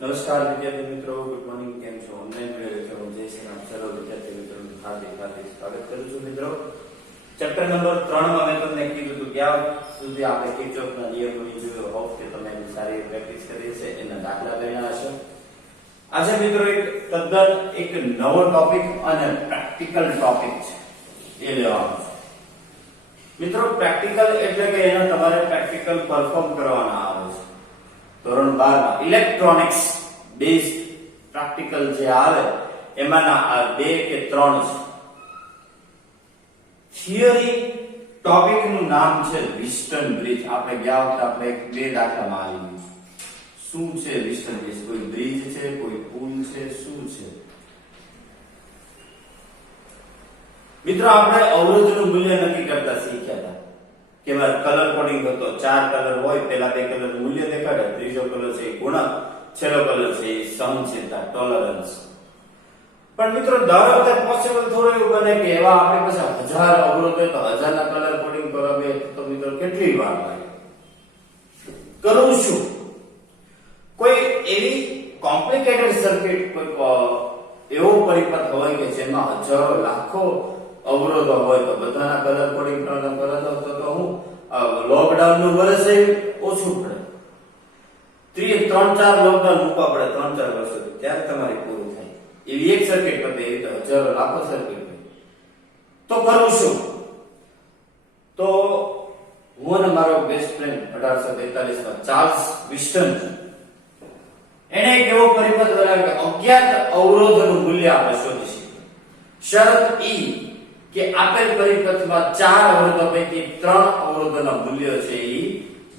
નમસ્કાર વિદ્યાર્થી મિત્રો, ગુડ મોર્નિંગ. કેમ છો? ઓનલાઈન વિડિયો લેક્ચર જય શ્રી રામ. ચલો વિદ્યાર્થી મિત્રોનું હાર્દિક સ્વાગત કરું છું. મિત્રો, ચેપ્ટર નંબર 3 માં મેં તમને કીધું હતું કે આ સુધી આપણે કિર્ચોફના નિયમોની જો હોપ કે તમે સારી પ્રેક્ટિસ કરી છે, એના દાખલા ગણ્યા હશે. આજે મિત્રો એક નવો ટોપિક અને પ્રેક્ટિકલ ટોપિક છે, એ લેવાનો છે. મિત્રો, પ્રેક્ટિકલ એટલે કે એને તમારે પ્રેક્ટિકલ પરફોર્મ કરવાના આવે છે. ધોરણ 12 માં ઇલેક્ટ્રોનિક્સ બેઝડ પ્રેક્ટિકલ જે આવે એમાંના આ 2 કે 3 છે. થિયરી ટોપિક નું નામ છે વિસ્ટન બ્રિજ. આપણે ગયા વખતે આપણે 2 દાખલામાં આવી શું છે વિસ્ટન બ્રિજ? કોઈ બ્રિજ છે, કોઈ પુલ છે, શું છે? મિત્રો, આપણે અવરોધનું મૂલ્ય નક્કી કરતા શીખ્યા હતા કે કલર કોડિંગ હતો. 4 કલર હોય, પહેલા 2 કલર નું મૂલ્ય દેખાડે, ત્રીજો કલર છે એ ગુણક, છેલ્લો કલર છે એ સહનશીલતા, ટોલરન્સ. પણ મિત્રો, દર વખતે પોસિબલ થોડું એવું બને કે એવા આપણી પાસે 1000 અવરોધ હોય તો 1000 ના કલર કોડિંગ કરવા બે તો મિત્રો કેટલી વાર લાગે. કરું શું? કોઈ એવી કોમ્પ્લિકેટેડ સર્કિટ, કોઈ એવો પરિપથ હોય કે જેમાં હજારો લાખો અવરોધો હોય તો બધાના કલર કોડિંગ કરવાનો તો હું લોકડાઉન નું વર્ષ ઓછું પડે. 3-4 લોકડાઉન મૂકવા પડે 3-4 વર્ષ સુધી, ત્યારે તમારે પૂરું થાય. એવી એક સર્કિટ પતે, એવી તો હજારો લાખો સર્કિટ હોય. તો કરું શું? તો હું અને મારો બેસ્ટ ફ્રેન્ડ 1843 માં ચાર્લ્સ વિસ્ટન, એને એક એવો પરિપથ બનાવ્યો કે અજ્ઞાત અવરોધનું મૂલ્ય આપણે શોધી શકીએ. શરત ઈ કે આપેલ પરિપથમાં 4 અવરોધો પૈકી 3 અવરોધોના મૂલ્ય છે એ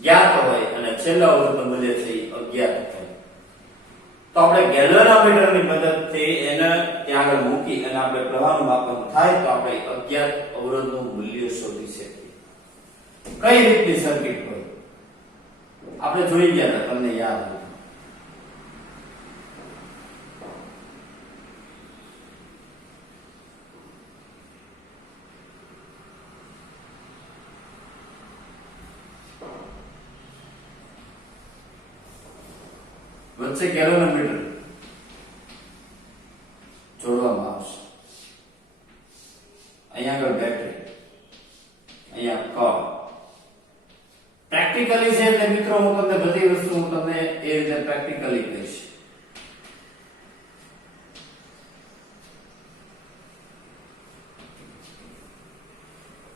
જ્ઞાત હોય અને છેલ્લા અવરોધનું મૂલ્ય છે એ અજ્ઞાત હોય. તો આપણે ગેલ્વેનોમીટરની મદદથી એને ત્યાં આગળ મૂકી અને આપણે પ્રવાહનું માપન થાય તો આપણે અજ્ઞાત અવરોધનું મૂલ્ય શોધી શકીએ. કઈ રીતની સર્કિટ હોય આપણે જોઈ ગયા હતા, તમને યાદ હોય. વચ્ચે ગેલ્વેનોમીટર જોડવામાં આવશે. અહીંયા આગળ બેટરી, અહીંયા કોર. પ્રેક્ટિકલી છે એટલે મિત્રો હું તમને બધી વસ્તુ હું તમને એ રીતે પ્રેક્ટિકલી કહીશ.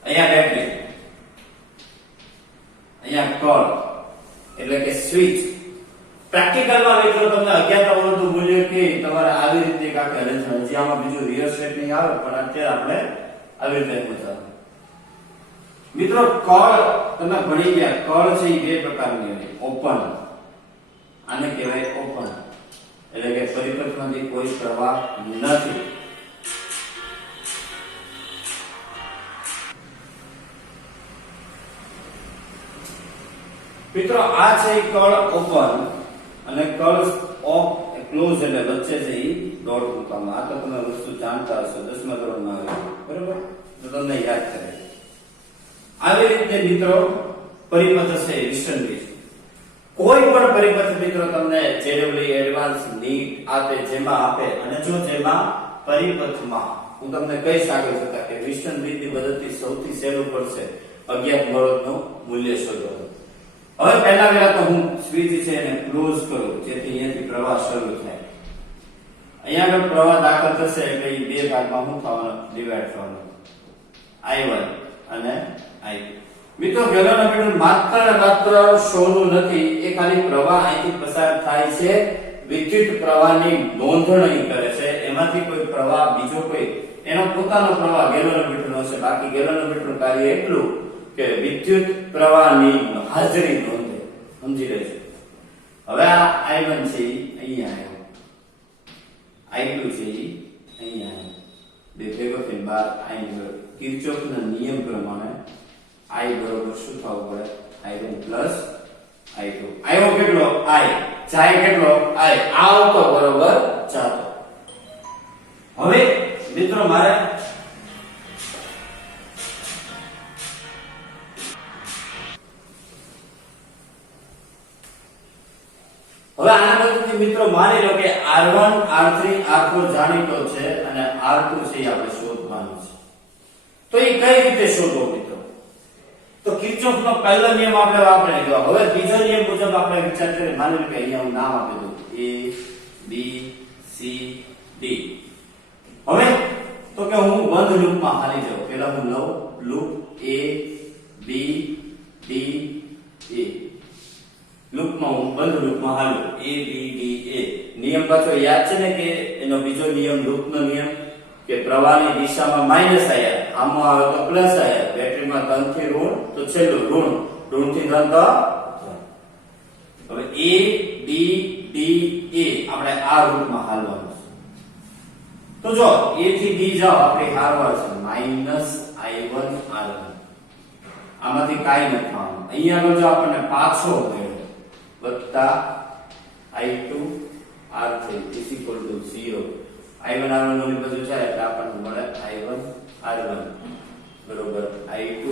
અહીંયા બેટરી, અહીંયા કોર એટલે કે સ્વિચ. પ્રેક્ટિકલમાં મિત્રો તમને અજ્ઞાત અવરોધનું મૂલ્ય કે તમારે આવી રીતે એક આખી અરેન્જમેન્ટ, જે આમાં બીજું રિયલ સેટ નહીં આવે, પણ અત્યારે આપણે આવી રીતે પૂછાતું. મિત્રો, કોર તમે ભણી ગયા. કોર છે એ 2 પ્રકારની હોય. ઓપન, આને કહેવાય ઓપન, એટલે કે પરિપથમાંથી કોઈ પ્રવાહ નથી. મિત્રો, આ છે કળ ઓપન અને કળ ઓફ ક્લોઝ, એટલે વચ્ચે છે એ ડોટ મૂકવામાં. આ તો તમે વસ્તુ જાણતા હશો, 10મા ધોરણમાં આવે, બરાબર? તો તમને યાદ કરે. આવી રીતે મિત્રો પરિપથ હશે વિસ્ટન બ્રિજ. કોઈ પણ પરિપથ મિત્રો તમને જેડબલ્યુ એડવાન્સ નીટ આપે, જેમાં આપે, અને જો જેમાં પરિપથમાં હું તમને કહી શકું છું કે વિસ્ટન બ્રિજની મદદથી સૌથી સહેલું પડશે અજ્ઞાત અવરોધનું મૂલ્ય શોધવાનું. હવે પહેલા તો હું સ્વિચ છે એને ક્લોઝ કરું, જેથી અહીંયાથી પ્રવાહ શરૂ થાય. અહીંયા આગળ પ્રવાહ દાખલ થશે એટલે એ 2 ભાગમાં શું થવાનું? ડિવાઈડ થવાનું. I1 અને I2. મિત્રો, ગેલ્વેનોમીટર માત્ર શોનું નથી, એ ખાલી પ્રવાહ અહીંથી પસાર થાય છે, વિદ્યુત પ્રવાહની નોંધણી કરે છે. એમાંથી કોઈ પ્રવાહ બીજો કોઈ એનો પોતાનો પ્રવાહ ગેલ્વેનોમીટરનો હશે. બાકી ગેલ્વેનોમીટરનું કાર્ય એટલું કે વિદ્યુત પ્રવાહની હાજરી નોંધે. સમજી લેજો. હવે આ I1 છે અહીંયા આવ્યો, I2 છે અહીંયા આવ્યો. બે ભેગો થઈને 12 I નીકળ્યો. કિર્ચોફના નિયમ પ્રમાણે I બરોબર શું થવું પડે? I1 plus I2. આવ્યો કેટલો? I. જાય કેટલો? I. આવતો બરોબર જાતો. હવે મિત્રો મારે હવે આના પરથી મિત્રો માની લો કે R1 R3 R4 જાણીતો છે અને R2 છે એ આપણે શોધવાનું છે. તો એ કઈ રીતે શોધવો મિત્રો? તો કિર્ચોફનો પહેલો નિયમ આપણે વાપરી લીધો. હવે બીજો નિયમ મુજબ આપણે વિચાર કરીએ. માની લો કે અહીંયા હું નામ આપી દઉં A B C D. હવે તો કે હું બંધ લૂપમાં હાલી જાઉં. પહેલા હું લઉં loop A B D A. લૂપમાં હું બંધ લૂપમાં હાલું A B D A. નિયમ પાછો યાદ છે ને કે એનો બીજો નિયમ લૂપનો નિયમ કે પ્રવાહની દિશામાં માઈનસ આયા, આમાં આવે તો પ્લસ આયા, બેટરીમાં ધન થી ઋણ તો છેલ્લું ઋણ, ઋણ થી ધન તો ધન. હવે A B D A આપણે આ રૂપમાં હાલવાનું છે. તો જો A થી B જાઓ આપણે હારવા છે -I1 R1. આમાંથી કાઈ નથી થવાનું. અહીંયા આગળ જો આપણને પાછો મળ્યો વત્તા I2 R3 0. I1 R1 ની બાજુ જાય એટલે આપણને મળે I1 R1 બરોબર I2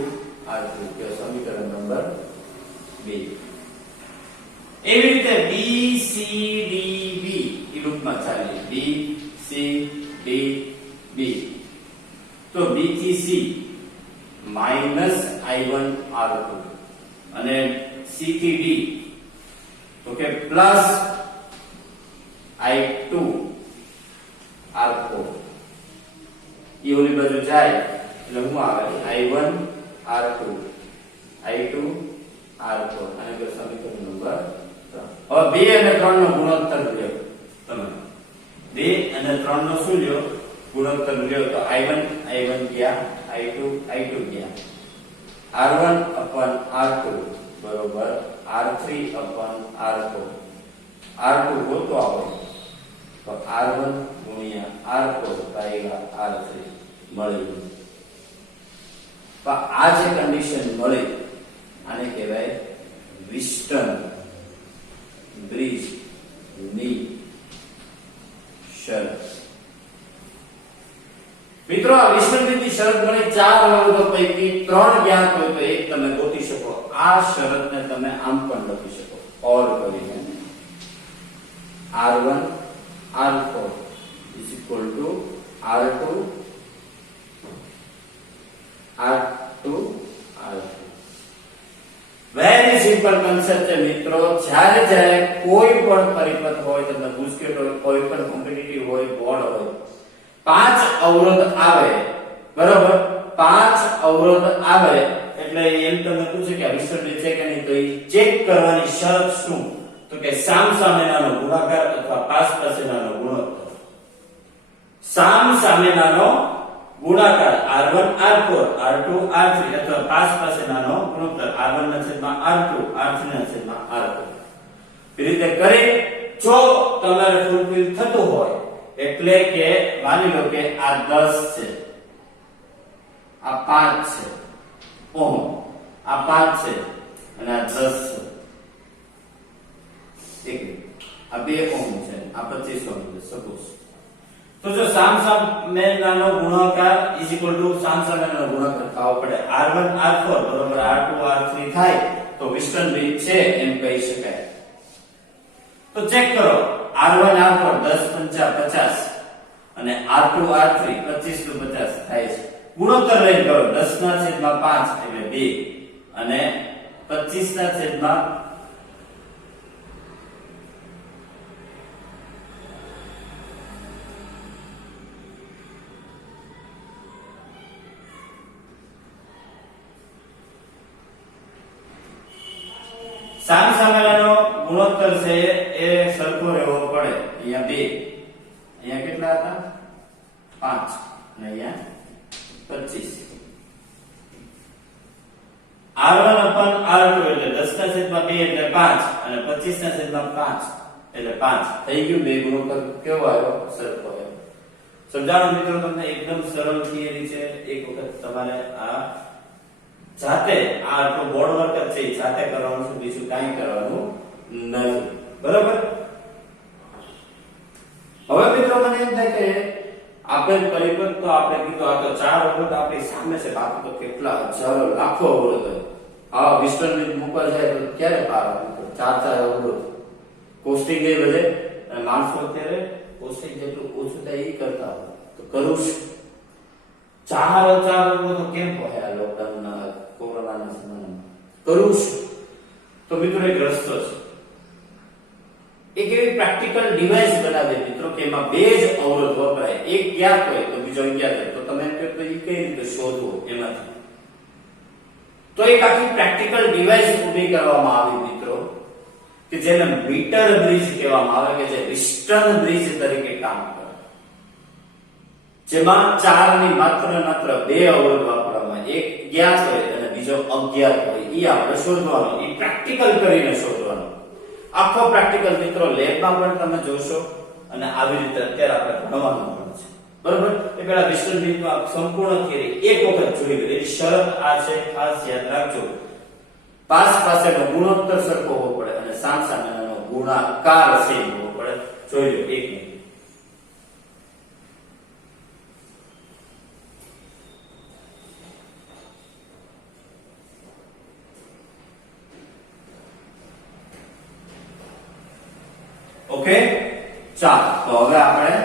R3 કે સમીકરણ નંબર 2. એવી રીતે B C D B એ રૂપમાં ચાલે B C D B. તો B થી C -I1 R2 અને C થી D તો કે પ્લસ I2 R4. એ ઓલી બાજુ જાય એટલે શું આવે I1 R2 I2 R4 અને કે સમીકરણ નંબર 3. હવે 2 અને 3 નો ગુણોત્તર લ્યો તમે. 2 અને 3 નો શું લ્યો? ગુણોત્તર લ્યો તો I1 ગયા I2 ગયા R1 R2 બરોબર R3 R4. R2 ગોતો આપણે તો R1 ગુણ્યા R4 ભાગ્યા R3 મળ્યું. તો આ જે કન્ડિશન મળી આને કહેવાય વિસ્ટન બ્રિજ ની શરત. મિત્રો આ વિસ્ટન બ્રિજ ની શરત મને 4 અવરોધો પૈકી 3 જ્ઞાત હોય તો એક તમે ગોતી શકો. આ શરતને તમે આમ પણ લખી શકો ઓર કરીને R1 R4 is equal to R2 R3. Very simple concept છે મિત્રો. જ્યારે કોઈ પણ પરિપથ હોય, તમને મુશ્કેલ હોય, કોઈ પણ કોમ્પિટિટિવ હોય, બોર્ડ હોય, 5 અવરોધ આવે બરોબર, 5 અવરોધ આવે એટલે એમ તમને પૂછે કે આ વિસ્તૃત છે કે નહીં, તો એ ચેક કરવાની શરત શું? તો કે સામસામેનાનો ગુણાકાર અથવા પાસ પાસેનાનો ગુણોત્તર. સામસામેનાનો ગુણાકાર R1 R4 R2 R3 અથવા પાસ પાસેનાનો ગુણોત્તર R1 ના છેદમાં R2 R3 ના છેદમાં R4. એ રીતે કરી જો તમારે ફૂલફિલ થતું હોય એટલે કે માની લો કે આ 10 છે, આ 5 છે ઓહમ, આ 5 છે અને આ 10 છે, આ 2 ઓહમ છે, આ 25 ઓહમ છે સપોઝ. તો જો સામસામેનાનો ગુણાકાર સામસામેનાનો ગુણાકાર ખાવો પડે R1 R4 બરોબર R2 R3 થાય તો વિસ્ટન બ્રિજ છે એમ કહી શકાય. તો ચેક કરો R1 R4 10 5 50 અને R2 R3 25 નું 50 થાય છે. ગુણોત્તર લઈને કરો 10 ના છેદમાં 5 એટલે 2 અને 25 ના છેદમાં સામસામેનાનો ગુણોત્તર છે એ સરખો રહેવો પડે. અહીંયા 2, અહીંયા કેટલા હતા 5 અને અહીંયા 25. R1 R2 એટલે 10 ના છેદમાં 2 એટલે 5 અને 25 ના છેદમાં 5 એટલે 5 થઈ ગયું. બે ગુણોત્તર કેવો આવ્યો? સરખો આવ્યો. સમજાણો મિત્રો તમને એકદમ સરળ થિયરી છે. એક વખત તમારે આ જાતે આ તો બોર્ડ વર્ક છે જાતે કરવાનું છે, બીજું કાંઈ કરવાનું નથી બરાબર. હવે મિત્રો મને એમ થાય કે આપેલ પરિપથ તો આપણે કીધું આ તો 4 અવરોધ આપણી સામે છે, બાકી તો કેટલા હજારો લાખો અવરોધ હોય. આ વિસ્ટન બ્રિજ મૂકવા જાય તો ક્યારે પાર આવે? 4 અવરોધ કોષ્ટિંગ એ વધે અને માણસો અત્યારે કોષ્ટિંગ જેટલું ઓછું થાય એ કરતા હોય તો કરું શું? 4 તો કેમ હોય આ લોકડાઉનના કોરોનાના સમયમાં કરું શું? તો મિત્રો એક રસ્તો છે, એક એવી પ્રેક્ટિકલ ડિવાઇસ બનાવે મિત્રો કે એમાં બે જ અવરોધ વપરાય, એક ક્યાંક હોય તો બીજો ક્યાંક હોય, તો તમે એમ કહો તો એ કઈ રીતે શોધવો એમાંથી? તો એક આખી પ્રેક્ટિકલ ડિવાઇસ ઊભી કરવામાં આવી મિત્રો કે જેને મીટર બ્રિજ કહેવામાં આવે, કે જે વિસ્ટન બ્રિજ તરીકે કામ કરે, જેમાં 4 ની માત્ર બે અવરોધ વાપરવામાં, એક જ્ઞાત હોય અને બીજો અજ્ઞાત હોય. એ આપણે શોધવાનો, એ પ્રેક્ટિકલ કરીને શોધવાનો. આખો પ્રેક્ટિકલ મિત્રો લેબમાં પણ તમે જોશો અને આવી રીતે અત્યારે આપણે ભણવાનું પણ છે, બરોબર? એ પહેલા વિસ્ટન બ્રિજમાં સંપૂર્ણ થિયરી એક વખત જોઈ લો. એની શરત આ છે, ખાસ યાદ રાખજો, પાસ પાસેનો ગુણોત્તર સરખો હોવો પડે અને સામસામેનો ગુણાકાર સેમ હોવો પડે. જોઈ લો 1 મિનિટ. ઓકે, ચાલો તો હવે આપણે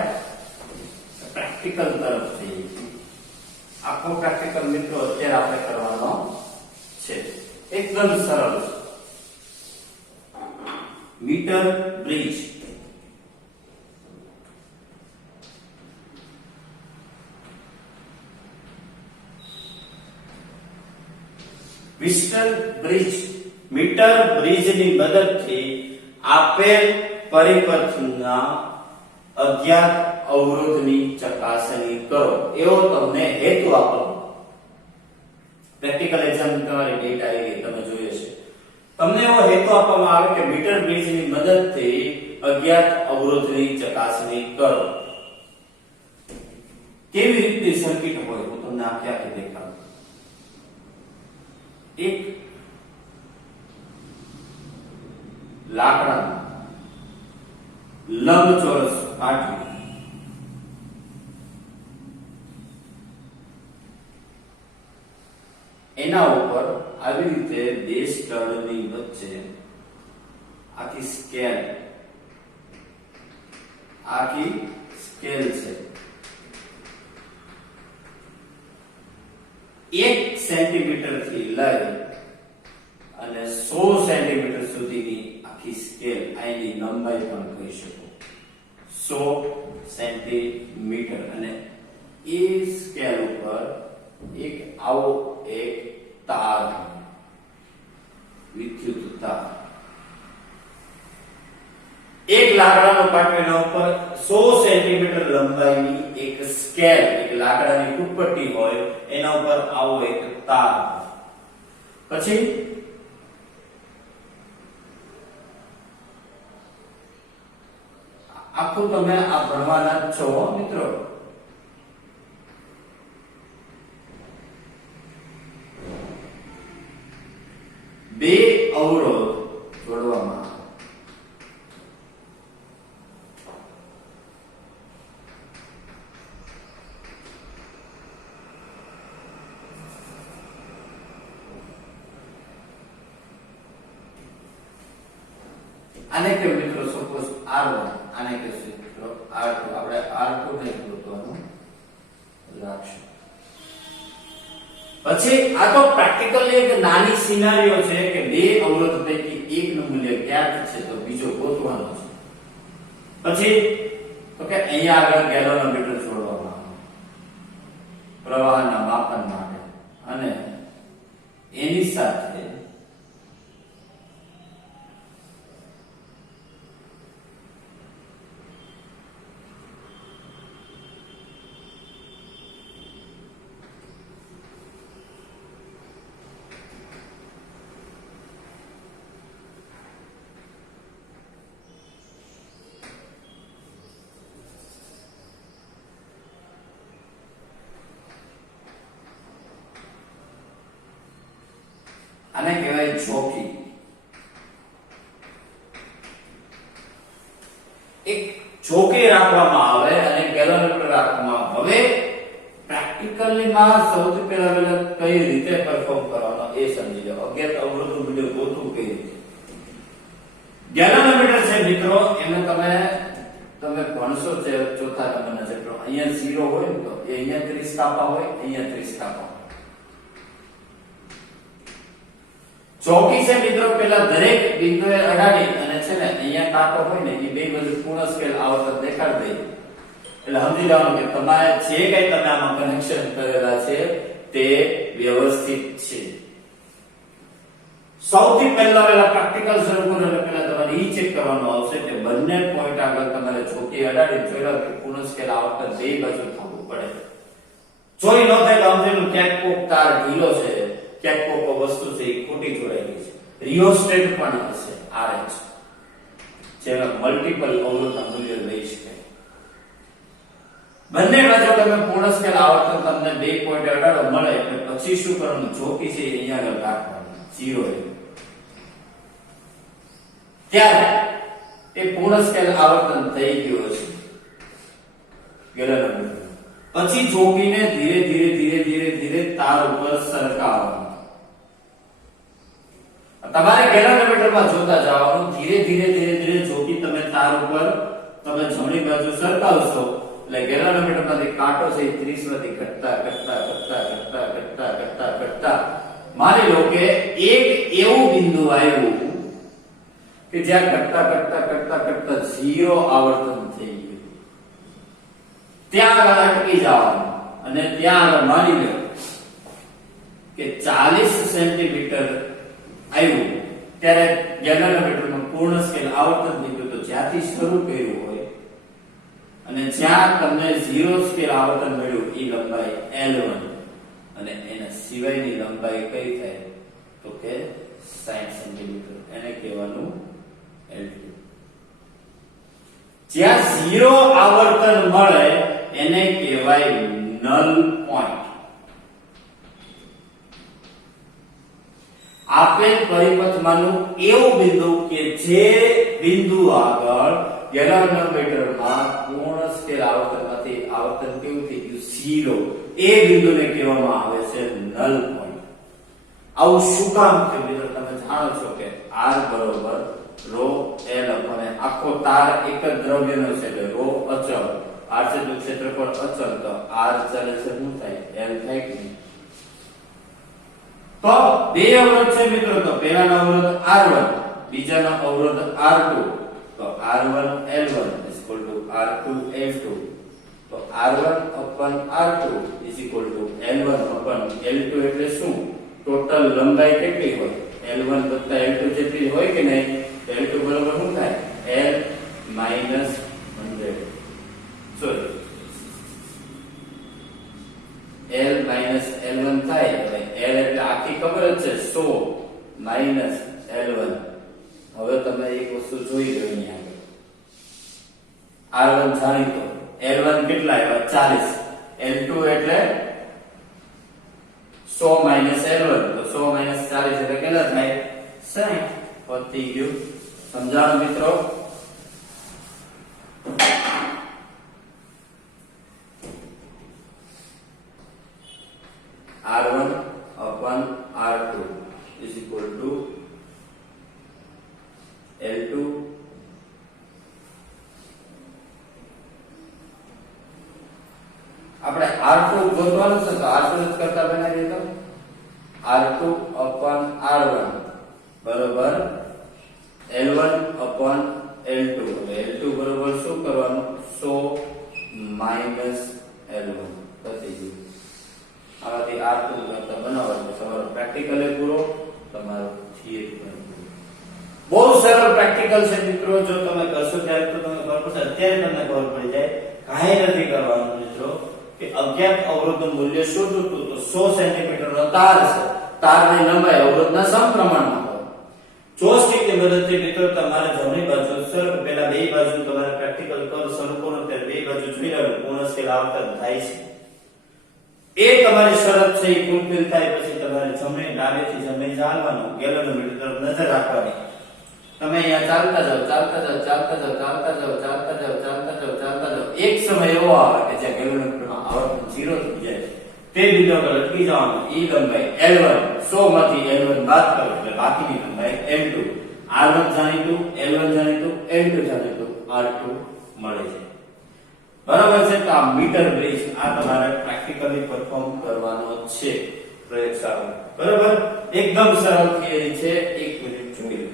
પ્રેક્ટિકલ તરફ જઈએ. આખો પ્રેક્ટિકલ મિત્રો અત્યારે આપણે કરવાનો છે. એકદમ સરળ છે. મીટર બ્રિજ, વિસ્ટન બ્રિજ, મીટર બ્રિજની મદદથી આપેલ પરિપથના અજ્ઞાત અવરોધની ચકાસણી કરો, એવો તમને હેતુ આપો. પ્રેક્ટિકલ એક્ઝામ તમારી ડેટ આવી ગઈ, તમે જોયું છે. તમને એવો હેતુ આપવામાં આવે કે મીટર બ્રિજની મદદથી અજ્ઞાત અવરોધની ચકાસણી કરો. કેવી રીતની સર્કિટ હોય હું તમને આખી દેખાડું. એક લાકડાનું લંબચોરસ પાટિયું, એના ઉપર આવી રીતે બે સ્ટડની વચ્ચે આખી સ્કેલ છે. 1 સેન્ટીમીટર થી લઈ અને 100 સેન્ટીમીટર સુધીની આખી સ્કેલ, આની લંબાઈ પણ કહી શકો 100 સેન્ટીમીટર. અને એ સ્કેલ ઉપર એક આવો એક તાર, વિદ્યુત તાર, એક લાકડાનો પાટિયો, એના ઉપર 100 સેન્ટીમીટર લંબાઈની એક સ્કેલ, એક લાકડાની કુપટ્ટી હોય, એના ઉપર આવો એક તાર. પછી આખું તમે આ ભણવાના જ છો મિત્રો. બે અવરોધ જોડવામાં આવે. આને કે મિત્રો સપોઝ R1, આને કે મિત્રો R2. આપણે R2 ને ગોતવાનું રાખશું. પછી આ તો પ્રેક્ટિકલી એક નાની સિનારીઓ છે કે બે અવરોધ પૈકી એકનું મૂલ્ય જ્ઞાત છે તો બીજો ગોતવાનો છે. પછી તો કે અહીંયા આગળ ગેલોનોમીટર જોડવામાં આવે પ્રવાહના માપન માટે, અને એની સાથે આને કહેવાય ચોકી. એક ચોકી રાખવામાં આવે અને કેલોમીટર રાખવામાં આવે. હવે પ્રેક્ટિકલી માં સૌથી પહેલા કઈ રીતે પરફોર્મ કરવાનો એ સમજી લો. અજ્ઞાત અવરોધનું મૂલ્ય ગોતવું કઈ રીતે. ગેલોનોમીટર છે મિત્રો, એને તમે ભણશો છે ચોથા નંબરના ચેપ્ટર. અહીંયા 0 હોય ને તો એ અહીંયા 30 કાપા હોય, અહીંયા 30 કાપા હોય. ચોકી છે મિત્રો, પેલા દરેક બિંદુએ અડાડી અને છે ને અહીંયા કાંટો હોય ને એ બે બાજુ પૂર્ણ સ્કેલ આવર્તન દેખાડી દઈએ. એટલે સમજી જવાનું કે તમારે જે કઈ તમે આમાં કનેક્શન કરેલા છે તે વ્યવસ્થિત છે. સૌથી પહેલા પ્રેક્ટિકલ શરૂ કરો એટલે પહેલા તમારે ઈ ચેક કરવાનું આવશે કે બંને પોઈન્ટ આગળ તમારે ચોકી અડાડી જોયા કે પૂર્ણ સ્કેલ આવર્તન બે બાજુ થવું પડે. જોઈ ન થાય તો સમજેલું ક્યાંક કોક તાર ઢીલો છે, ક્યાંક કોક વસ્તુ છે એ ખોટી જોડાયેલી છે. રિયોસ્ટેટ પણ હશે RH, જેમાં મલ્ટીપલ અવરોધના મૂલ્ય લઈ શકાય. બંને બાજુ તમે પૂર્ણ સ્કેલ આવર્તન તમને બે પોઈન્ટ અડાડો મળે એટલે પછી શું કરવાનું, ચોકી છે અહીંયા આગળ રાખવાની 0 ત્યારે એ પૂર્ણ સ્કેલ આવર્તન થઈ ગયું છે ગેલોનોમીટર. પછી ચોકીને ધીરે ધીરે ધીરે ધીરે ધીરે તાર ઉપર સરકાવવાનું. તમારે ગેલોનોમીટરમાં જોતા જવાનું, ધીરે ધીરે ધીરે ધીરે ચોકી તમે તાર ઉપર તમે જમણી બાજુ સરકાવશો એટલે ગેલોનોમીટરમાંથી કાંટો છે 30 માંથી ઘટતા ઘટતા ઘટતા ઘટતા ઘટતા ઘટતા ઘટતા માની લો કે એક એવું બિંદુ આવ્યું કે જ્યાં ઘટતા ઘટતા ઘટતા ઘટતા 0 આવર્તન થઈ ગયું. ત્યાં આગળ અટકી જવાનું અને ત્યાં આગળ માની લો કે 40 સેન્ટીમીટર આવ્યું ત્યારે ગેલોનોમીટરનું પૂર્ણ સ્કેલ આવર્તન લીધું. તો જ્યાંથી શરૂ કર્યું હોય અને જ્યાં તમને 0 સ્કેલ આવર્તન મળ્યું એ લંબાઈ L1 અને એના સિવાયની લંબાઈ કઈ થાય તો કે 60 સેન્ટીમીટર, એને કહેવાનું L2. જ્યાં 0 આવર્તન મળે એને કહેવાય નલ પોઈન્ટ. આપેલ પરિપથમાંનું એવું બિંદુ કે જે બિંદુ આગળ ગેલોનોમીટરમાં પૂર્ણ સ્કેલ આવર્તનમાંથી આવર્તન કેવું થઈ ગયું 0, એ બિંદુને કહેવામાં આવે છે નલ પોઈન્ટ. આવું શું કામ કે મિત્રો તમે જાણો છો કે R બરોબર ρ L અને આખો તાર એક જ દ્રવ્યનો છે એટલે ρ અચળ, R છે તો ક્ષેત્રફળ અચળ, તો R ચલે છે શું થાય L થાય કે નહીં. તો બે અવરોધ છે મિત્રો, તો પહેલાનો અવરોધ R1, બીજાનો અવરોધ R2. તો R1 L1 R2 L2. તો R1 R2 L1 L2 એટલે શું, ટોટલ લંબાઈ કેટલી હોય L1 L2 જેટલી હોય કે નહીં. L2 બરાબર શું થાય L - 100, સોરી L - L1 થાય. એટલે L એટલે આખી ખબર જ છે 100 - L1. હવે તમે એક વસ્તુ જોઈ લો અહીંયા આગળ R1 જાણીતો, L1 કેટલા આવ્યા 40, L2 એટલે 100 - L1, તો 100 - 40 એટલે કેટલા થાય 60. પતી ગયું. સમજાણું મિત્રો. R1 R2 is equal to L2 આપણે R2 ગોતવાનું છે તો R2 કરતા બનાવીએ તો R2 R1 બરોબર L1 L2. L2 બરોબર શું કરવાનું 100 - L1 પતી ગયું. આમાંથી R2 કરતા બનાવવાનું. તમારો પ્રેક્ટિકલ એ પૂરો, તમારો થિયરી પણ પૂરો. બહુ સરળ પ્રેક્ટિકલ છે મિત્રો, જો તમે કરશો ત્યારે તો તમને ખબર પડશે. અત્યારે તમને ખબર પડી જાય, કાંઈ નથી કરવાનું મિત્રો કે અજ્ઞાત અવરોધનું મૂલ્ય શોધવું તો 100 સેન્ટીમીટર નો તાર છે, તારની લંબાઈ અવરોધના સમપ્રમાણમાં હોય. જોસ્ટિકની મદદથી મિત્રો તમારે જમણી બાજુ સર પહેલા બે બાજુ તમારે પ્રેક્ટિકલ કરો શરૂ કરો ત્યારે બે બાજુ જોઈ લેવાનું પૂર્ણ સ્કેલ આવર્તન થાય છે. એ તમારી શરત છે એ ફૂલફિલ થાય પછી તમારે જમણી ડાબેથી જમણે ચાલવાનું, ગેલોનોમીટર તરફ નજર રાખવાની. તમે અહીંયા ચાલતા જાઓ ચાલતા જાઓ ચાલતા જાઓ ચાલતા જાઓ ચાલતા જાઓ ચાલતા જાઓ ચાલતા જાઓ. એક સમય એવો આવે કે જ્યાં ગેલોનોમીટરમાં આવર્તન 0 થઈ જાય, તે બિંદુ પર અટકી જવાનું. ઈ લંબાઈ L1, 100 માંથી L1 બાદ કરો એટલે બાકીની લંબાઈ L2. R1 જાણીતું, L1 જાણીતું, L2 જાણીતું, R2 મળે છે. બરાબર છે. તો આ મીટર બ્રિજ આ તમારે પ્રેક્ટિકલી પરફોર્મ કરવાનો છે પ્રયોગશાળામાં. બરાબર, એકદમ સરળ થિયરી છે. 1 મિનિટ જોઈ લો.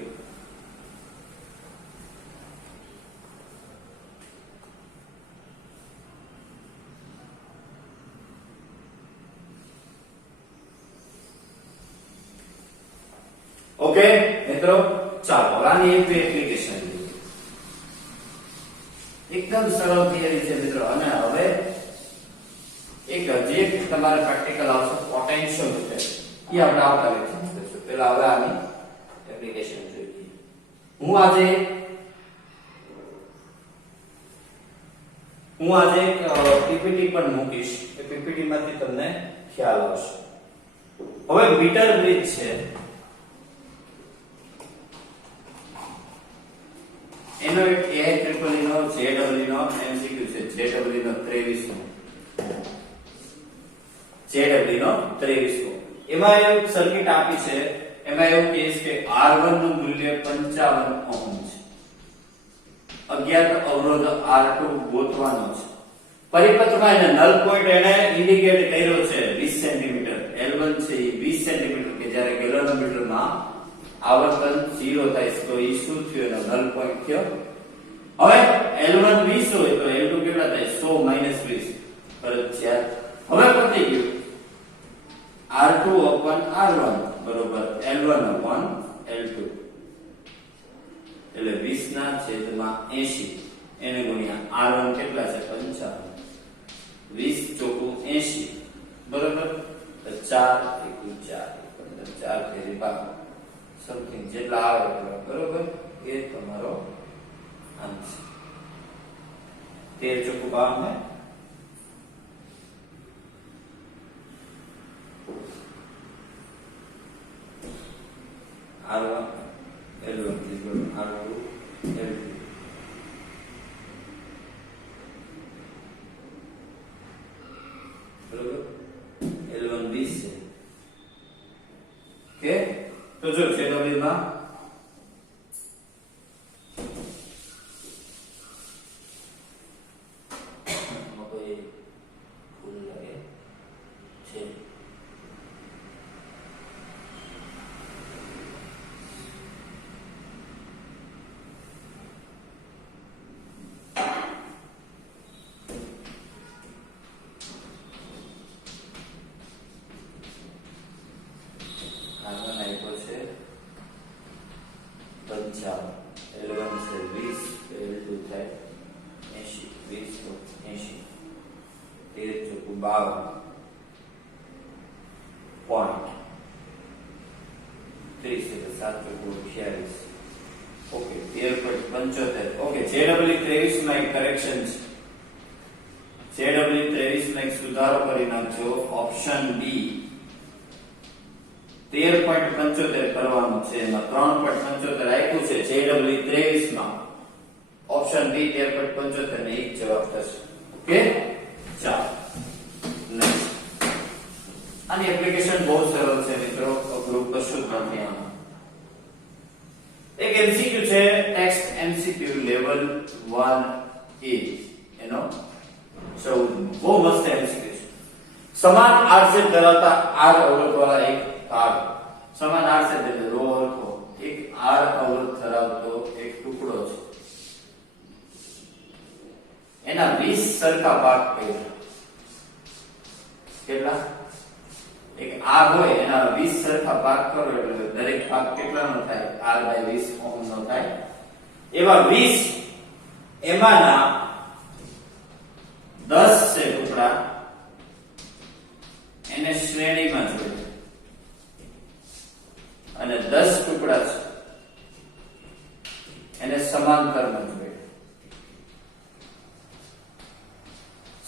ઓકે મિત્રો, ચાલો આની એક એપ્લિકેશન જોઈએ. એકદમ સરળ થિયરી છે મિત્રો. અને હવે એક જે તમારે પ્રેક્ટિકલ આવશે પોટેન્શિયલ છે એ આપણે આવતા લેક્ચર જોઈશું. પહેલા હવે આની એપ્લિકેશન જોઈએ. હું આજે એક પીપીટી પણ મૂકીશ. એ પીપીટી માંથી તમને ખ્યાલ આવશે. હવે મીટર બ્રિજ છે એનો એક AIEEE નો JEE નો MCQ છે. JEE નો 23 નો JEE નો 23 નો એમાં એક સર્કિટ આપી છે. એમાં એવું કહે છે કે R1 નું મૂલ્ય 55 ઓહમ છે. અજ્ઞાત અવરોધ R2 ગોતવાનો છે. પરિપથમાં એને નલ પોઈન્ટ એને ઇન્ડિકેટ કર્યો છે 20 સેન્ટીમીટર. L1 છે એ 20 સેન્ટીમીટર કે જ્યારે ગેલોનોમીટરમાં આવર્તન 0 થાય તો એ શું થયું? એનો નલ પોઈન્ટ થયો. હવે L1 20 હોય તો L2 કેટલા થાય? 100 - 20 ફરજિયાત. હવે પતી ગયું. R2 upon R1 બરોબર L1 upon L2 એટલે 20 ના છેદમાં 80 એને ગુણ્યા R1 કેટલા છે? 55. 20 ચોકું 80 બરોબર. 4 * 1 = 4 4 ફેરી 12 સમથિંગ જેટલા આવે બરોબર. એ તમારો આન્સર. 13 ચોકું 52 ને R1 L1 R2 L2 બરોબર. L1 20 છે. ઓકે, તો જો JEE માં કોઈ ભૂલ લાગે છે. L1 છે 20 L2 થાય 80 20 તો 80 13 ચોકું 52 પોઈન્ટ 30 એટલે 7 ચોકું 46. ઓકે 13.75. ઓકે JEE 23 માં એક કરેક્શન છે. JEE 23 માં એક સુધારો કરી નાખજો. ઓપ્શન બી 13.75 કરવાનું છે. એમાં 3.75 આપ્યું છે JEE 23 માં. ઓપ્શન બી 13.75 ને એક જવાબ થશે. ઓકે, ચાલો નેક્સ્ટ. આની એપ્લિકેશન બહુ સરળ છે મિત્રો. ગ્રુપ કશું જ નથી આમાં. એક MCQ છે ટેક્સ્ટ MCQ લેવલ 1A એનો 14 બહુ મસ્ત MCQ છે. સમાન આરસેટ ધરાવતા R અવરોધવાળા એક તાર સમાન આરસેટ એટલે રો હરખો એક R અવરોધ ધરાવતો એક ટુકડો છે. એના 20 સરખા ભાગ કર્યા. કેટલા? એક R હોય એના 20 સરખા ભાગ કરો એટલે દરેક ભાગ કેટલાનો થાય? R/20 ઓહમ નો થાય. એવા 20 એમાંના 10 છે ટુકડા એને શ્રેણીમાં જોડે અને 10 ટુકડા છે એને સમાંતરમાં જોડે.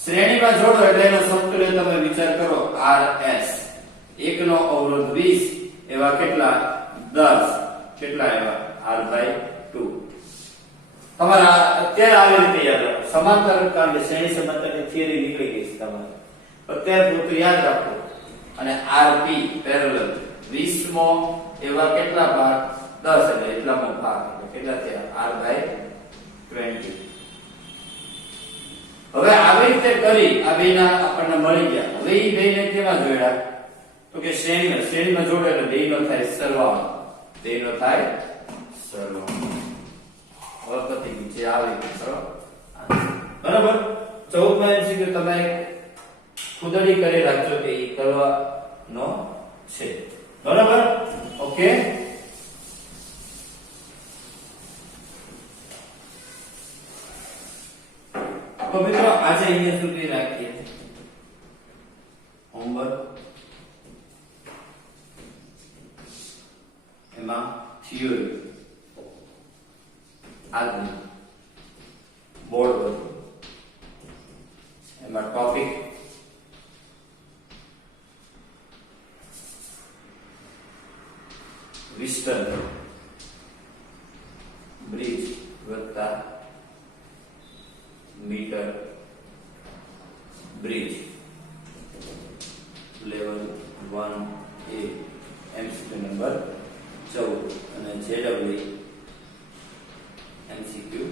શ્રેણીમાં જોડો એટલે એનો સમતુલ્ય તમે વિચાર કરો RS. એકનો અવરોધ 20 એવા કેટલા? 10 કેટલા એવા? R/2. તમારા અત્યારે આવી રીતે યાદ રાખો. સમાંતર કારણ કે શ્રેણી સમાંતરની થિયરી નીકળી ગઈ છે તમારે. અત્યારે પૂરતું યાદ રાખો. અને RP પેરેલલ 20 મો એવા કેટલા ભાગ? 10 એટલે એટલામાં ભાગ એટલે કેટલા થયા r/20. હવે આવી રીતે કરી આ બેના આપણને મળી ગયા. હવે ઈ બેને કેવા જોડ્યા તો કે શ્રેણીમાં જોડે એટલે બેનો થાય સરવાળો. બેનો થાય સરવાળો. હવે પતિ નીચે આવી ગયો. બરાબર. 14માં એમસીક્યુ તમે ખુદડી કરી રાખજો કે ઈ કરવાનો છે. બરાબર. ઓકે. તો મિત્રો આજે અહીંયા સુધી રાખીએ હોમવર્ક. એમાં થિયરી આજની બોર્ડ વર્ક, એમાં ટોપિક વિસ્તરણ, બ્રિજ વત્તા metre bridge, level 1A, MCQ number 14 અને જેડબલ્યુ એમસીક્યુ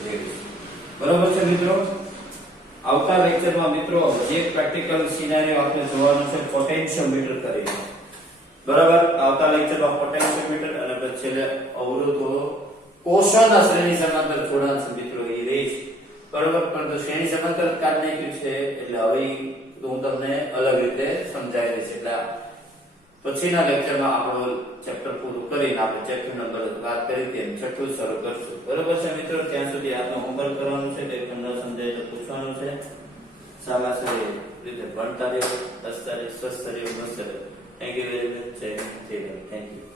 23. બરોબર છે મિત્રો. આવતા લેક્ચરમાં મિત્રો જે પ્રેક્ટિકલ સિનેરિયો આપણે જોવાનું છે પોટેન્શિયોમીટર કરીને. બરાબર. આવતા લેક્ચરમાં પોટેન્શિયોમીટર અને પછી છેલ્લે અવરોધો કોષોના શ્રેણી સમાંતર જોડાણ છે મિત્રો એ રહી છે. બરોબર. પરંતુ શ્રેણી સમાંતર કાઢ નાખ્યું છે એટલે હવે હું તમને અલગ રીતે સમજાવી દઈશ. એટલે પછીના લેક્ચરમાં આપણો ચેપ્ટર પૂરું કરીને આપણે ચેપ્ટર નંબર વાત કરી તેમ છઠ્ઠું શરૂ કરશું. બરોબર છે મિત્રો. ત્યાં સુધી આપનું હોમવર્ક કરવાનું છે, કે તમને સમજાય તો પૂછવાનું છે. સામાસરી રીતે ભણતા રહેવું, હસતા રહેવું, સ્વસ્થ રહેવું, મસ્ત રહેવું. Thank you very much. Thank you.